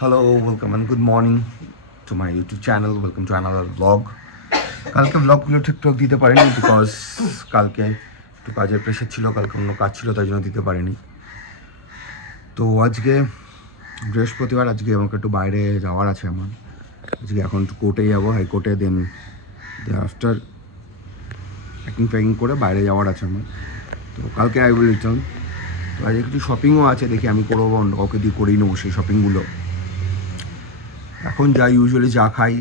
Hello, welcome and good morning to my YouTube channel. Welcome to another vlog. কালকে vlogগুলো ঠিকঠাক দিতে পারিনি because কালকে একটু কাজের প্রেশার ছিল, কালকে অন্য কাজ ছিল, তাই জন্য দিতে পারিনি। তো আজকে বৃহস্পতিবার, আজকে আমাকে একটু বাইরে যাওয়ার আছে আমার। আজকে এখন একটু কোর্টে যাবো, হাইকোর্টে, দেন আফটার প্যাকিং করে বাইরে যাওয়ার আছে আমার। তো কালকে আই উইল রিটার্ন। তো আজকে কিছু শপিংও আছে, দেখি আমি করবো, অন্য কাউকে দিয়ে করেই নেবো সেই শপিংগুলো। এখন যা ইউজুয়ালি যা খাই,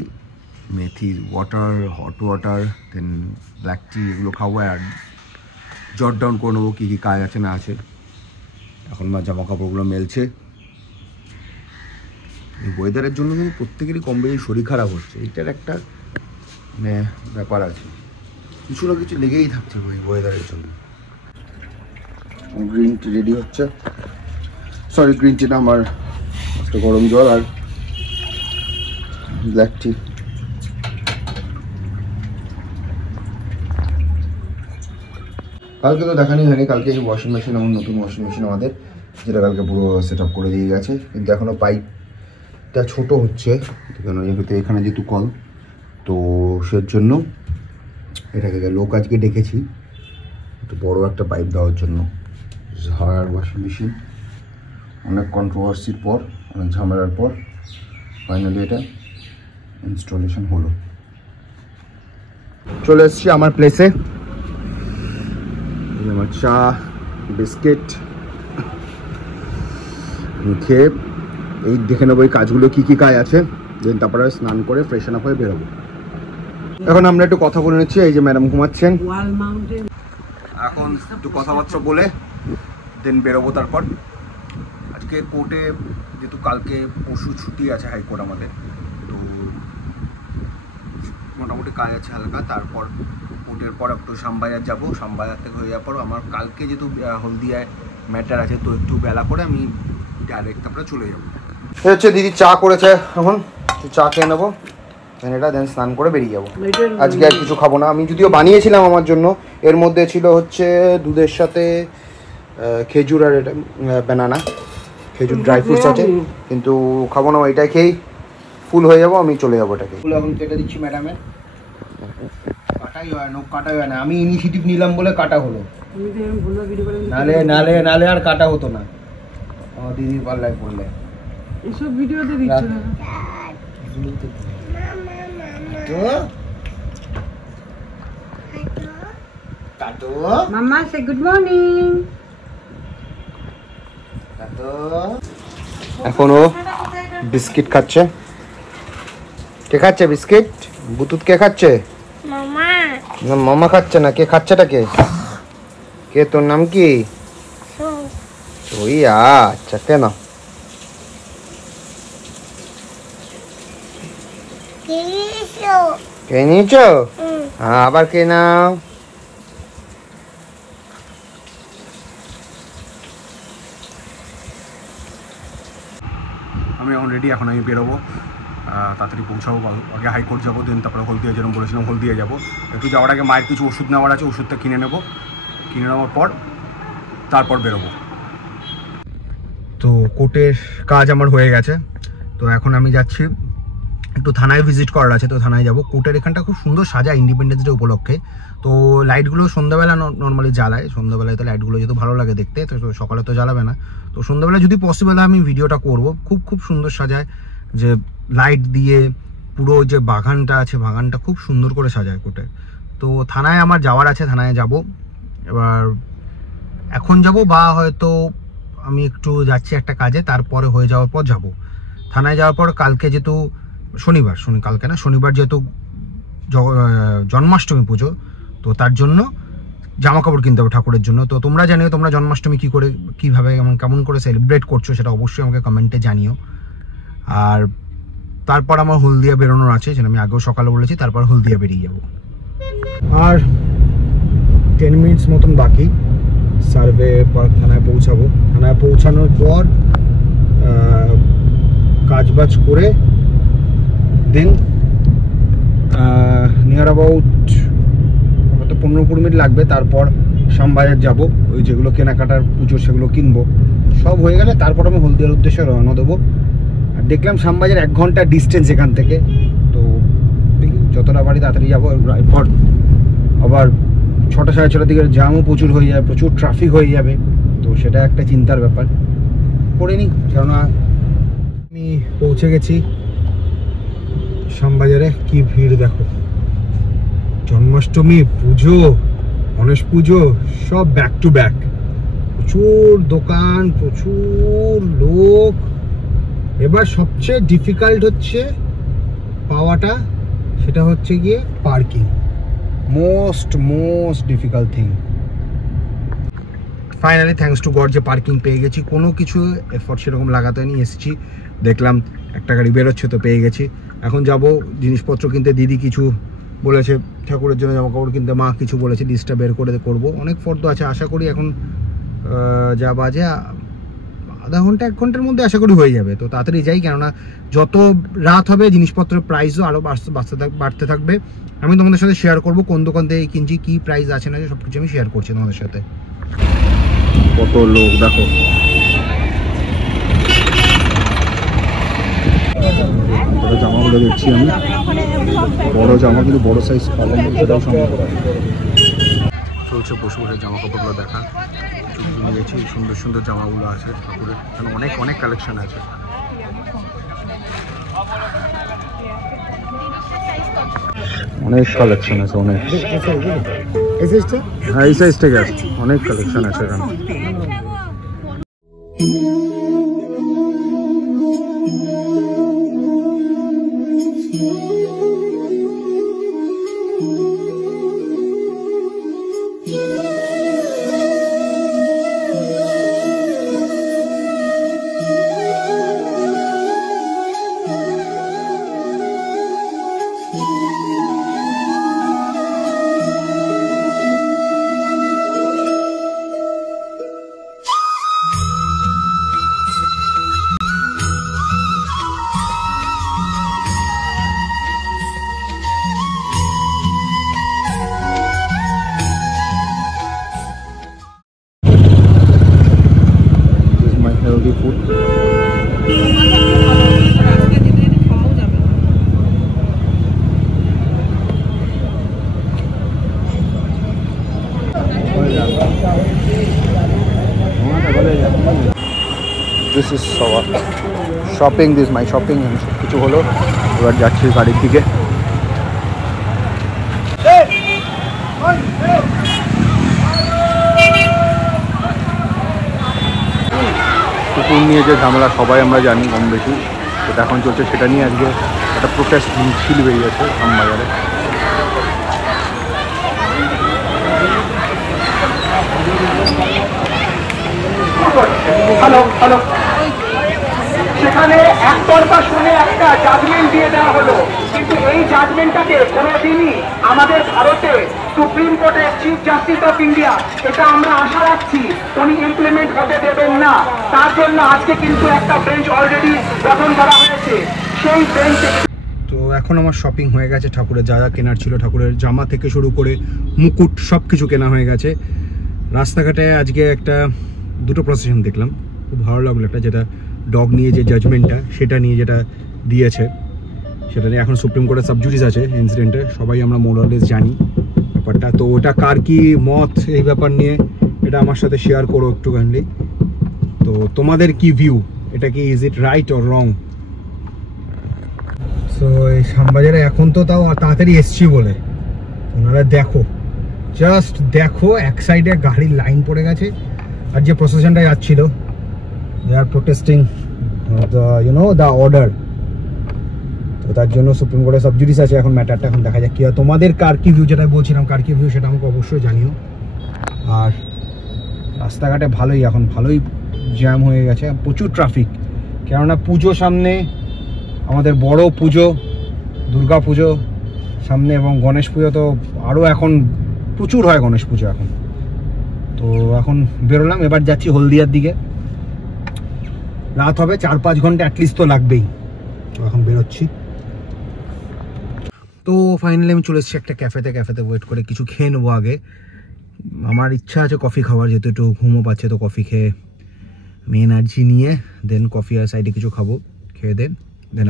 মেথি ওয়াটার, হট ওয়াটার, দেন ব্ল্যাক টি, এগুলো খাবো আর জট ডাউন করে নেবো কী কী কাজ আছে না আছে। এখন আমার জামা কাপড়গুলো মেলছে। এই ওয়েদারের জন্য কিন্তু প্রত্যেকেরই কম বেশি শরীর খারাপ হচ্ছে, এইটার একটা মানে ব্যাপার আছে, কিছু না কিছু লেগেই থাকছে ওই ওয়েদারের জন্য। গ্রিন টি রেডি হচ্ছে, সরি গ্রিন টি না, আমার একটা গরম জল আর ব্ল্যাক টি। কালকে তো দেখানি হয়নি, কালকে এই ওয়াশিং মেশিন, আমার নতুন ওয়াশিং মেশিন আমাদের, যেটা কালকে পুরো সেট আপ করে দিয়ে গেছে, কিন্তু এখনও পাইপটা ছোটো হচ্ছে, যেহেতু এখানে যেহেতু কল, তো সের জন্য এটাকে লোক আজকে ডেকেছি একটু বড় একটা পাইপ দেওয়ার জন্য। হায়ার ওয়াশিং মেশিন, অনেক কন্ট্রোভার্সির পর, অনেক ঝামেলার পর ফাইনালি এটা ইনস্টলেশন হলো। চলে এসেছি আমার প্লেসে, আমার চা বিস্কিট খেয়ে এই দেখে নেবো এই কাজগুলো কী কী কাজ আছে, দেন তারপরে স্নান করে ফ্রেশন আপ হয়ে বেরোবো। এখন আমরা একটু কথা বলে নিচ্ছি, এই যে ম্যাডাম ঘুমাচ্ছেন, এখন একটু কথাবার্তা বলে দেন বেরোবো। তারপর আজকে কোর্টে, যেহেতু কালকে পরশু ছুটি আছে হাইকোর্ট আমাদের, তো মোটামুটি কাজ আছে হালকা। তারপর কোর্টের পর একটু শ্যামবাজার যাবো, শ্যামবাজার থেকে হয়ে যাওয়ার পর আমার কালকে যেহেতু হলদিয়ায় ম্যাটার আছে, তো একটু বেলা করে আমি ডাইরেক্ট তারপরে চলে যাবো। হচ্ছে দিদি চা করেছে, এখন চা খেয়ে নেবো, এটা দেন স্নান করে বেরিয়ে যাবো। আজকে আর কিছু খাবো না, আমি যদিও বানিয়েছিলাম আমার জন্য, এর মধ্যে ছিল হচ্ছে দুধের সাথে খেজুর আর এটা ব্যানানা, খেজুর ড্রাই ফ্রুটস আছে, কিন্তু খাবো না, এটাই খেয়েই ফুল হয়ে যাবো, আমি চলে যাবো এটাকে। ফুল এখন কেটে দিচ্ছি ম্যাডামের, কাটাই হয় না, কাটাই হয় না, আমি ইনিশিয়েটিভ নিলাম বলে কাটা হলো, নালে নালে নালে আর কাটা হতো না, আমার দিদির পাল্লায় পড়লে এসব ভিডিওতে দিচ্ছ না। মাম্মা সে গুড মর্নিং। এখন ও বিস্কিট খাচ্ছে। কে খাচ্ছে বিস্কিট? বুতুত কে খাচ্ছে? মামা। না মামা খাচ্ছে না, কে খাচ্ছেটা কে? কে, তোর নাম কি? ওই আচ্ছা, কেন কে নিয়েছো? হ্যাঁ, আবার কে নাও। আমি এখন রেডি, এখন আমি বেরোবো, তাড়াতাড়ি পৌঁছাবো, আগে হাইকোর্ট যাবো, দেন তারপরে হলদিয়া, যেরকম বলেছিলাম হলদিয়া যাবো। একটু যাওয়ার আগে মায়ের কিছু ওষুধ নেওয়ার আছে, ওষুধটা কিনে নেবো, কিনে নেওয়ার পর তারপর বেরোবো। তো কোর্টের কাজ আমার হয়ে গেছে, তো এখন আমি যাচ্ছি, একটু থানায় ভিজিট করার আছে, তো থানায় যাবো। কোর্টের এখানটা খুব সুন্দর সাজায় ইন্ডিপেন্ডেন্স ডে উপলক্ষে, তো লাইটগুলো সন্ধ্যাবেলা নর্মালি জ্বালায়, সন্ধ্যাবেলায় তো লাইটগুলো যেহেতু ভালো লাগে দেখতে, তো সকালে তো জ্বালাবে না, তো সন্ধ্যাবেলা যদি পসিবল হয় আমি ভিডিওটা করব। খুব সুন্দর সাজায়, যে লাইট দিয়ে পুরো যে বাগানটা আছে, বাগানটা খুব সুন্দর করে সাজায় কোর্টে। তো থানায় আমার যাওয়ার আছে, থানায় যাব, এবার এখন যাব, বা হয়তো আমি একটু যাচ্ছি একটা কাজে, তারপরে হয়ে যাওয়ার পর যাব থানায়। যাওয়ার পর কালকে যেহেতু কালকে না, শনিবার যেহেতু জন্মাষ্টমী পুজো, তো তার জন্য জামা কাপড় কিনতে হবে ঠাকুরের জন্য। তো তোমরা জানিও তোমরা জন্মাষ্টমী কীভাবে কেমন করে সেলিব্রেট করছো, সেটা অবশ্যই আমাকে কমেন্টে জানিও। আর তারপর আমার হলদিয়া বেরোনোর আছে, যেটা আমি আগেও সকালে বলেছি, তারপর হলদিয়া বেরিয়ে যাব। আর 10 মিনিটস মতন বাকি, সার্ভে পার্ক থানায় পৌঁছাবো। থানায় পৌঁছানোর পর কাজবাজ করে দেন নিয়ার অ্যাবাউট হয়তো 15-20 মিনিট লাগবে, তারপর শ্যামবাজার যাব, ওই যেগুলো কেনাকাটার পুজো সেগুলো কিনবো, সব হয়ে গেলে তারপর আমি হলদিয়ার উদ্দেশ্যে রওনা দেবো। আর দেখলাম শ্যামবাজার 1 ঘন্টা ডিস্টেন্স এখান থেকে, তো যতটা পারি তাড়াতাড়ি যাবো। এরপর আবার 6টা 6:30 দিকে জ্যামও প্রচুর হয়ে যাবে, প্রচুর ট্রাফিক হয়ে যাবে, তো সেটা একটা চিন্তার ব্যাপার। করে নিই, কেননা আমি পৌঁছে গেছি শ্যামবাজারে। কি ভিড় দেখো, জন্মাষ্টমী, পুজো, গণেশ পুজো সব ব্যাক টু ব্যাক, প্রচুর দোকান, প্রচুর লোক। এবার সবচেয়ে ডিফিকাল্ট হচ্ছে পাওয়াটা, সেটা হচ্ছে গিয়ে parking, most difficult thing. Finally thanks to god যে পার্কিং পেয়ে গেছি, কোনো কিছু এফোর্ট সেরকম লাগাতে হয়নি। এসেছি, দেখলাম একটা গাড়ি বেরোচ্ছে, তো পেয়ে গেছি। এখন যাব জিনিসপত্র কিনতে। দিদি কিছু বলেছে ঠাকুরের জন্য জামা কাপড় কিনতে, মা কিছু বলেছে, লিস্টটা বের করে করবো। অনেক ফর্দ আছে, আশা করি এখন যা বাজে আধা ঘন্টা 1 ঘন্টার মধ্যে আশা করি হয়ে যাবে। তো তাড়াতাড়ি যাই, কেননা যত রাত হবে জিনিসপত্রের প্রাইসও আরও বাড়তে থাকবে। আমি তোমাদের সাথে শেয়ার করবো কোন দোকান থেকে কিনছি, কী প্রাইস আছে না সব কিছু আমি শেয়ার করছি তোমাদের সাথে। কত লোক দেখো, জামাগুলো দেখছি আমি, বড় জামা, কিন্তু বড় সাইজ পাবেন, সেটাও সম্ভব। চলছে বসে বসে জামা কাপড়গুলো দেখা, কিছু নিয়ে গেছি। সুন্দর সুন্দর জামাগুলো আছে ঠাকুরের, এখানে অনেক কালেকশন আছে। অনেক কালেকশন আছে, অনেক। হ্যাঁ, এই সাইজ থেকে আছে, অনেক কালেকশন আছে এখানে। This is our shopping, this is my shopping, and সব কিছু হলো। এবার যাচ্ছি গাড়ির দিকে। কুকুর নিয়ে যে ঝামেলা সবাই আমরা জানি কম বেশি, সেটা এখন চলছে। সেটা নিয়ে আজকে একটা প্রোটেস্ট মিছিল বেরিয়েছে শ্যামবাজারে। সেখানে একতরফা শুনে একটা জাজমেন্ট দিয়ে দেওয়া হলো, কিন্তু এই জাজমেন্টটাকে কোনোদিনই আমাদের ভারতে সুপ্রিম কোর্টের চিফ জাস্টিস অফ ইন্ডিয়া, এটা আমরা আশা রাখছি উনি ইমপ্লিমেন্ট হতে দেবেন না। তার জন্য আজকে কিন্তু একটা বেঞ্চ অলরেডি গঠন করা হয়েছে, সেই বেঞ্চ। তো এখন আমার শপিং হয়ে গেছে, ঠাকুরের যা যা কেনার ছিল, ঠাকুরের জামা থেকে শুরু করে মুকুট সব কিছু কেনা হয়ে গেছে। রাস্তাঘাটে আজকে একটা দুটো প্রসেশন দেখলাম, খুব ভালো লাগলো। একটা যেটা ডগ নিয়ে যে জাজমেন্টটা, সেটা নিয়ে যেটা দিয়েছে, সেটা নিয়ে এখন সুপ্রিম কোর্টের সাবজুডিস আছে ইনসিডেন্টে, সবাই আমরা মোরালেস জানি ব্যাপারটা। তো ওটা কার কি মত এই ব্যাপার নিয়ে, এটা আমার সাথে শেয়ার করো একটুখানি। তো তোমাদের কি ভিউ, এটা কি is it right or wrong? So এই শ্যামবাজারে এখন তো তাও তাড়াতাড়ি এসছি বলে, ওনারা দেখো, জাস্ট দেখো, এক সাইডে গাড়ির লাইন পড়ে গেছে। আর যে প্রসেশনটা যাচ্ছিল, দে আর প্রোটেস্টিং দ্য অর্ডার। তো তার জন্য সুপ্রিম কোর্টের সাবজুডিস আছে এখন, ম্যাটারটা এখন দেখা যাক কি হয়। তোমাদের কার কি ভিউ, যেটা বলছিলাম কার কি ভিউ, সেটা আমাকে অবশ্যই জানিও। আর রাস্তাঘাটে ভালোই জ্যাম হয়ে গেছে, প্রচুর ট্রাফিক, কেননা পুজো সামনে, আমাদের বড় পুজো দুর্গা পুজো সামনে, এবং গণেশ পুজো তো আরও এখন প্রচুর হয় গণেশ পুজো এখন। তো এখন বেরোলাম, এবার যাচ্ছি হলদিয়ার দিকে। রাত হবে, 4-5 ঘন্টা অ্যাটলিস্ট তো লাগবেই। তো এখন বেরোচ্ছি। তো ফাইনালি আমি চলে এসেছি একটা ক্যাফেতে ওয়েট করে কিছু খেয়ে নেবো আগে। আমার ইচ্ছা আছে কফি খাওয়ার, যেহেতু একটু ঘুমো পাচ্ছে, তো কফি খেয়ে আমি এনার্জি নিয়ে দেন কফি আর সাইডে কিছু খাবো। খেয়ে দেন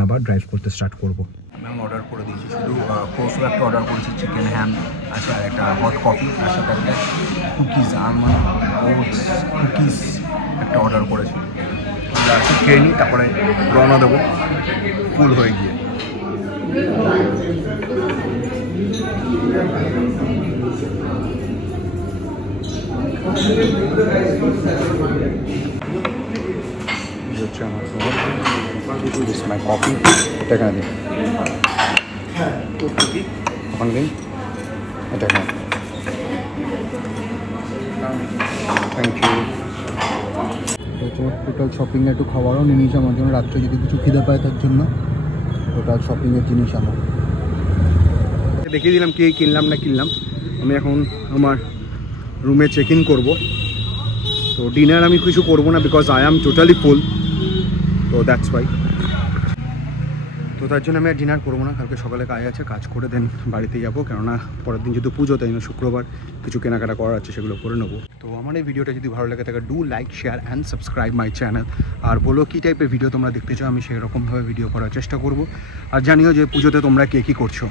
আবার ড্রাইভ করতে স্টার্ট করবো। আমি অর্ডার করে দিয়েছি, শুধু কোর্সও একটা অর্ডার করেছি, চিকেন হ্যাম আছে আর একটা হট কফি, তার সাথে একটা কুকিজ আলমন্ড ওটস কুকিজ একটা অর্ডার করেছি। আছে খেয়ে নিই, তারপরে রওনা দেবো ফুল হয়ে গিয়ে। হচ্ছে আমার মাই কফি, এটা এখানে দিন, ওখানে দিন, এটা এখানে, থ্যাংক ইউ। তোমার টোটাল শপিংয়ে একটু খাবারও নিয়ে নিয়েছি আমার জন্য, রাত্রে যদি কিছু খিদে পায় তার জন্য টোটাল শপিংয়ের জিনিস আমার। দেখিয়ে দিলাম কি কিনলাম না কিনলাম। আমি এখন আমার রুমে চেক ইন করবো। তো ডিনার আমি কিছু করবো না, বিকজ আই অ্যাম টোটালি ফুল, তো দ্যাটস ওয়াই। তো তার জন্য আমি আর ডিনার করবো না, কালকে সকালে কাজ আছে, কাজ করে দেন বাড়িতে যাবো, কেননা পরের দিন যেহেতু পুজো, তাই না শুক্রবার কিছু কেনাকাটা করার আছে, সেগুলো করে নেবো। তো আমার এই ভিডিওটা যদি ভালো লাগে থাকে, do like share and subscribe my channel. আর বলো কী টাইপের ভিডিও তোমরা দেখতে চাও, আমি সেরকমভাবে ভিডিও করার চেষ্টা করবো। আর জানিও যে পুজোতে তোমরা কে কী করছো।